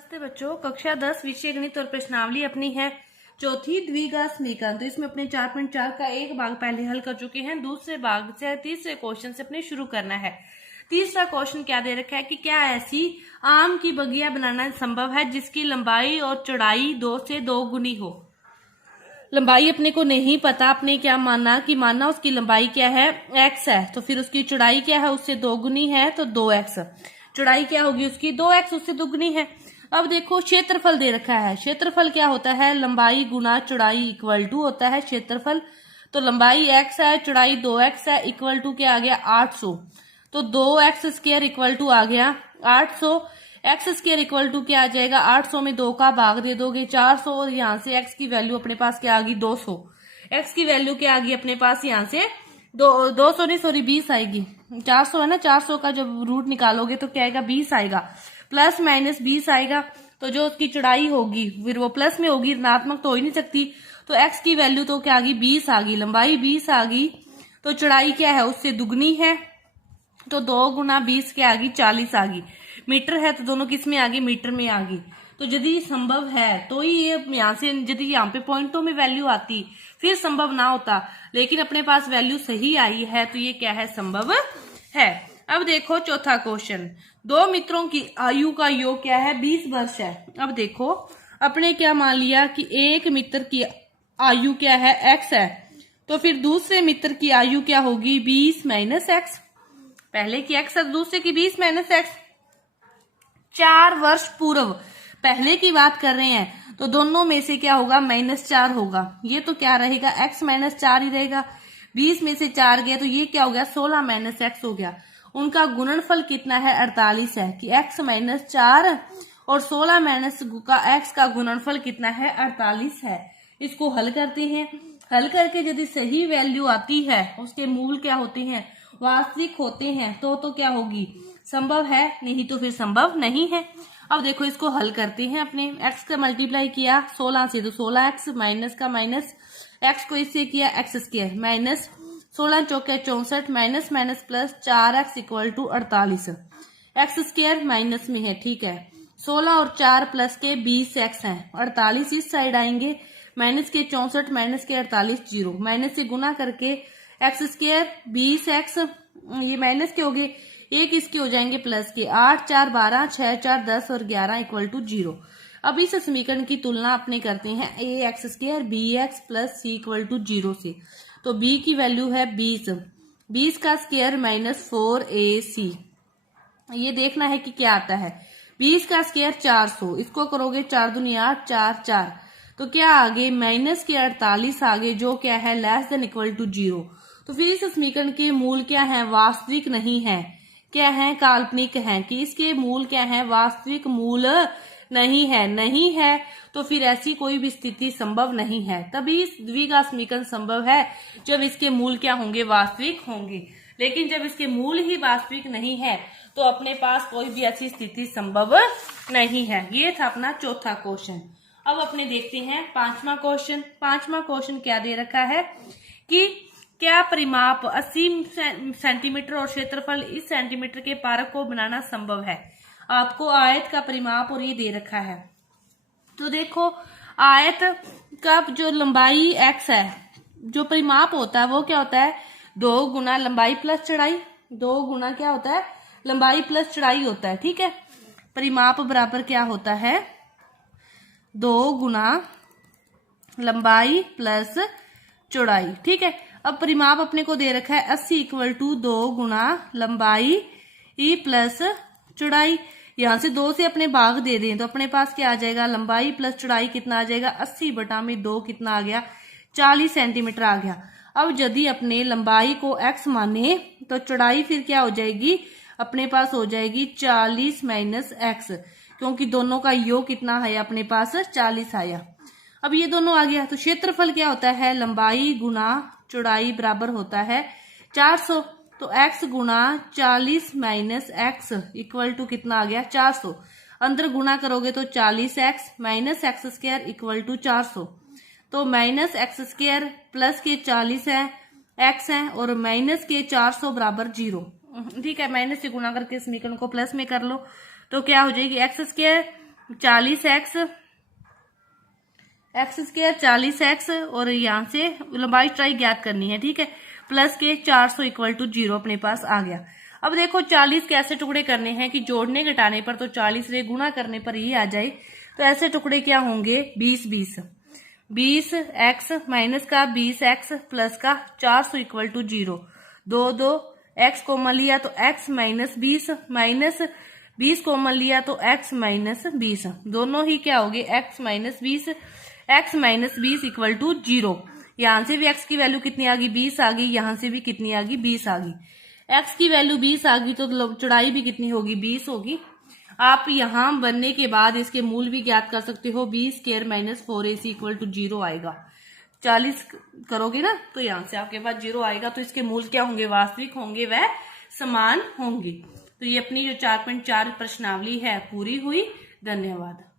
नमस्ते बच्चों, कक्षा 10 विषय गणित और प्रश्नावली अपनी है चौथी द्विघात समीकरण। तो इसमें अपने 4.4 का एक भाग पहले हल कर चुके हैं। दूसरे भाग से तीसरे क्वेश्चन से अपने शुरू करना है। तीसरा क्वेश्चन क्या दे रखा है कि क्या ऐसी आम की बगिया बनाना संभव है जिसकी लंबाई और चौड़ाई 2 से 2 गुनी हो। लंबाई अपने को नहीं पता, अपने क्या माना कि माना उसकी लंबाई क्या है x है, तो फिर उसकी चौड़ाई क्या है उससे 2 गुनी है, तो 2x। चौड़ाई क्या होगी उसकी 2x, उससे 2 गुनी है। अब देखो क्षेत्रफल दे रखा है। क्षेत्रफल क्या होता है, लंबाई गुना चौड़ाई इक्वल टू होता है क्षेत्रफल। तो लंबाई x है, चौड़ाई 2x है, इक्वल टू क्या आ गया 800। तो 2x स्क्वायर इक्वल टू आ गया 800। एक्स स्क्वायर इक्वल टू क्या आ जाएगा, 800 में 2 का भाग दे दोगे 400, और यहाँ से x की वैल्यू अपने पास क्या आ गई 200। x की वैल्यू क्या आ गई अपने पास यहाँ से 200 नहीं सॉरी 20 आएगी। 400 है ना, 400 का जब रूट निकालोगे तो क्या आएगा 20 आएगा, प्लस माइनस 20 आएगा। तो जो उसकी चौड़ाई होगी फिर वो प्लस में होगी, ऋणात्मक तो हो ही नहीं सकती। तो x की वैल्यू तो क्या आ गई 20 आ गई, लंबाई 20 आ गई, तो चौड़ाई क्या है उससे दुगनी है। तो 2 गुना 20 क्या आ गई 40 आ गई। मीटर है तो दोनों किस में आ गई, मीटर में आ गई। तो यदि संभव है तो ही ये यहाँ से, यदि यहाँ पे पॉइंटों में वैल्यू आती फिर संभव ना होता, लेकिन अपने पास वैल्यू सही आई है तो ये क्या है संभव है। अब देखो चौथा क्वेश्चन, 2 मित्रों की आयु का योग क्या है 20 वर्ष है। अब देखो अपने क्या मान लिया कि एक मित्र की आयु क्या है x है, तो फिर दूसरे मित्र की आयु क्या होगी 20 माइनस x। पहले की x है दूसरे की 20 माइनस x। 4 वर्ष पूर्व पहले की बात कर रहे हैं, तो दोनों में से क्या होगा -4 होगा। ये तो क्या रहेगा x माइनस 4 ही रहेगा। 20 में से 4 गया तो ये क्या हो गया 16 माइनस x हो गया। उनका गुणनफल कितना है 48 है, कि x माइनस 4 और 16 माइनस का x का गुणनफल कितना है 48 है। इसको हल करते हैं। हल करके यदि सही वैल्यू आती है, उसके मूल क्या होते हैं वास्तविक होते हैं, तो क्या होगी संभव है, नहीं तो फिर संभव नहीं है। अब देखो इसको हल करते हैं। अपने x का मल्टीप्लाई किया 16 से तो 16x, माइनस का माइनस, x को इससे किया x स्क्वायर, माइनस 16 चौके 64, minus minus plus 4x equal to 48। X square minus में है, ठीक है। 16 और 4 प्लस के 20x है, 48 इस साइड आएंगे, माइनस के 64 माइनस के 48 जीरो, माइनस से गुना करके एक्स स्क्वायर 20x, ये माइनस के हो गए, एक इसके हो जाएंगे प्लस के, 8 4 12, 6 4 10 और 11 इक्वल टू 0। अब इस समीकरण की तुलना अपने करते हैं a x square b x plus c equal to 0 से। तो b की वैल्यू है 20, 20 का स्क्वायर माइनस 4ac। ये देखना है कि क्या आता है। 20 का स्क्वायर 400, इसको करोगे 4 दूनी 8 4 4, तो क्या आगे माइनस के 48 आगे, जो क्या है लेस देन इक्वल टू 0। तो फिर इस समीकरण के मूल क्या है वास्तविक नहीं है, क्या है काल्पनिक है, कि इसके मूल क्या है वास्तविक मूल नहीं है। नहीं है तो फिर ऐसी कोई भी स्थिति संभव नहीं है। तभी इस द्विघात समीकरण संभव है जब इसके मूल क्या होंगे वास्तविक होंगे। लेकिन जब इसके मूल ही वास्तविक नहीं है तो अपने पास कोई भी ऐसी स्थिति संभव नहीं है। ये था अपना चौथा क्वेश्चन। अब अपने देखते हैं पांचवा क्वेश्चन। पांचवा क्वेश्चन क्या दे रखा है कि क्या परिमाप 80 सेंटीमीटर और क्षेत्रफल इस सेंटीमीटर के पारक को बनाना संभव है। आपको आयत का परिमाप और ये दे रखा है। तो देखो आयत का जो लंबाई x है, जो परिमाप होता है वो क्या होता है 2 गुना लंबाई प्लस चौड़ाई। 2 गुना क्या होता है लंबाई प्लस चौड़ाई होता है, ठीक है। परिमाप बराबर क्या होता है 2 गुना लंबाई प्लस चौड़ाई, ठीक है। अब परिमाप अपने को दे रखा है 80 इक्वल टू 2 गुना लंबाई प्लस चौड़ाई। यहाँ से 2 से अपने भाग दे दें तो अपने पास क्या आ जाएगा लंबाई प्लस चौड़ाई कितना आ जाएगा 80 बटा में 2 कितना आ गया 40 सेंटीमीटर आ गया। अब यदि अपने लंबाई को x माने तो चौड़ाई फिर क्या हो जाएगी अपने पास हो जाएगी 40 माइनस x, क्योंकि दोनों का योग कितना है अपने पास 40 आया। अब ये दोनों आ गया तो क्षेत्रफल क्या होता है लंबाई गुना चौड़ाई बराबर होता है 400। तो x गुना 40 माइनस x इक्वल टू कितना आ गया 400। अंदर गुना करोगे तो 40x minus x square equal to 400। तो माइनस एक्स स्क्वायर प्लस के 40 है x है, और माइनस के 400 बराबर 0, ठीक है। माइनस से गुना करके समीकरण को प्लस में कर लो तो क्या हो जाएगी x square 40x x square 40x और यहाँ से लंबाई चौड़ाई ज्ञात करनी है, ठीक है, प्लस के 400 इक्वल टू 0 अपने पास आ गया। अब देखो 40 के ऐसे टुकड़े करने हैं कि जोड़ने घटाने पर तो 40 से गुणा करने पर ये आ जाए, तो ऐसे टुकड़े क्या होंगे 20x माइनस का 20x प्लस का 400 इक्वल टू 0। 2 x कॉमन लिया तो x माइनस 20 माइनस 20 कॉमन लिया तो x माइनस 20, दोनों ही क्या हो गए x माइनस 20 इक्वल टू 0। यहाँ से भी x की वैल्यू कितनी आ गई 20 आ गई, यहाँ से भी कितनी आ गई 20 आ गई। x की वैल्यू 20 आ गई तो चौड़ाई भी कितनी होगी 20 होगी। आप यहाँ बनने के बाद इसके मूल भी ज्ञात कर सकते हो, 20 square minus 4ac equal to 0 आएगा। 40 करोगे ना तो यहाँ से आपके पास 0 आएगा, तो इसके मूल क्या होंगे वास्तविक होंगे वह समान होंगे। तो ये अपनी जो 4.4 प्रश्नावली है पूरी हुई। धन्यवाद।